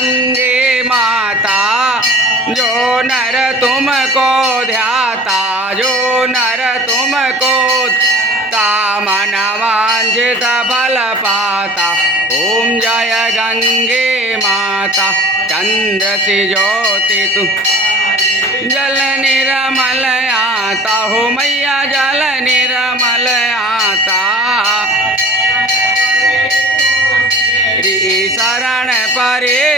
गंगे माता, जो नर तुमको ध्याता, जो नर तुमको मन फल पाता। ओम जय गंगे माता चंद्र से ज्योति तू। जल निर्मल आता, हो मैया जल निर्मल आता। शरण परे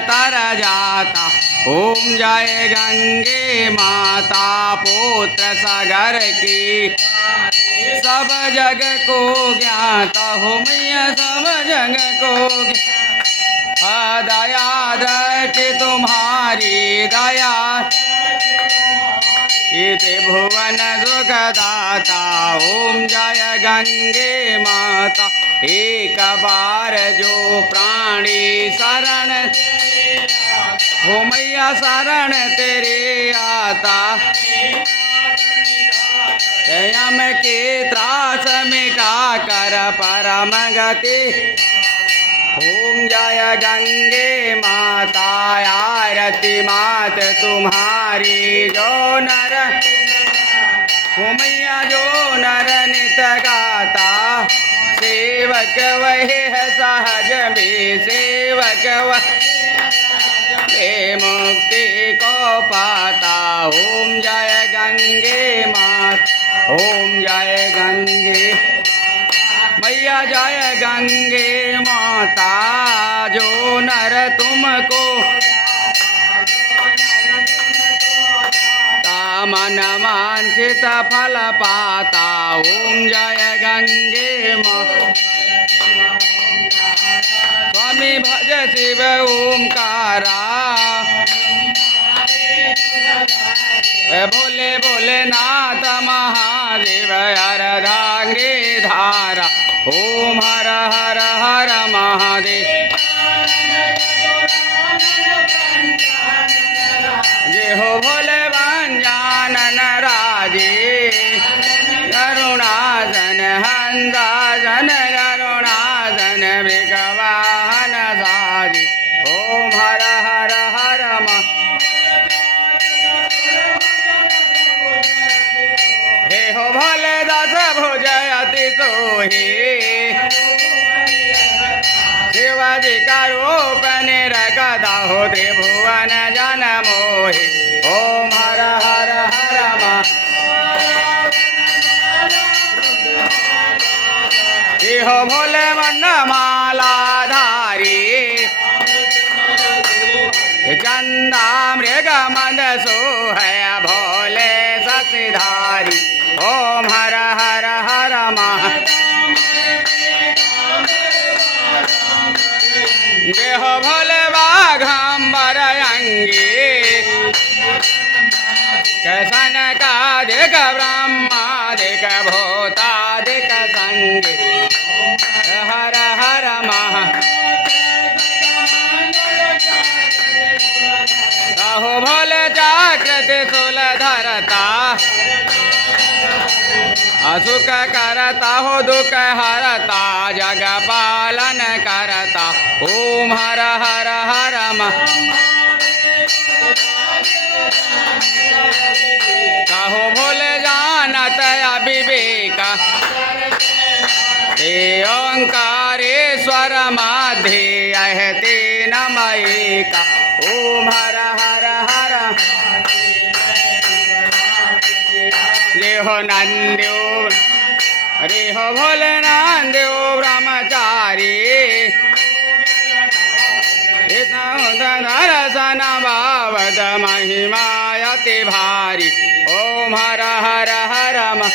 तर जाता। ओम जय गंगे माता, पुत्र सागर की सब जग को ज्ञाता हो, मैया सब जग को दया दृष्टि तुम्हारी, दया इति भुवन सुखदाता, ओम जय गंगे माता। एक बार जो प्राणी शरण हो मैया शरण तेरे आता। यम के त्रास मिटा कर परम गति। ओम जय गंगे माता, आरती मात तुम्हारी जो नर। हो मैया जो नर नित सेवक वही है सहज भी सेवक वे मुक्ति को पाता, ओम जय गंगे मात, ओम जय गंगे। मैया जय गंगे माता। मन वांछित फल पाता ओम जय गंगे स्वामी भज शिव ओंकारा। भोले बोले नाथ महादेव अर्धांगे धारा। ओम हर हर हर महादेव। राजे करुणासन हंसासन करुणासन मृगवाहन साजी। ओम हर हर हर मा। हे हो भोले दास भुजयति सोहे। शिवाजी का रूप निरगदा हो त्रिभुवन जन मोहि। ओम हर हे भोले मन माला धारी चंदा मृग मद सोहय भोले सतधारी ओम हर हर हर महा देह भोले बाघम्बर अंगी। कसन का दिक ब्रह्मा, दिक भूता, दिक संगी। हर हर महा। कहो भोले जागृति सुल धरता असुख करता हो दुख हरता, जग पालन करता। ओम हर हर हर म माधेय तेन मयिका। ओम हर हर हर। रे हो नंद्यो रे हो भोले नंद्यो ब्रह्मचारी दर्शन भावद महिमायति भारी। ओम हर हर हर। म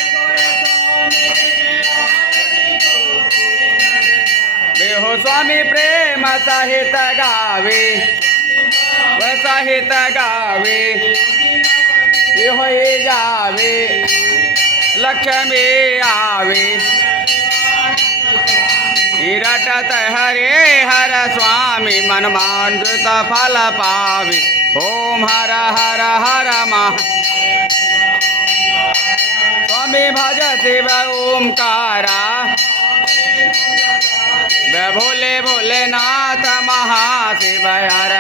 स्वामी प्रेम सहित गावे। व सहित गावे होय जावे। लक्ष्मी आवे। रटत हरे हर स्वामी मन मानृत फल पावे। ओम हर हर हर महा। स्वामी भज शिव ओमकारा भोले भोलेनाथ महाशिव हर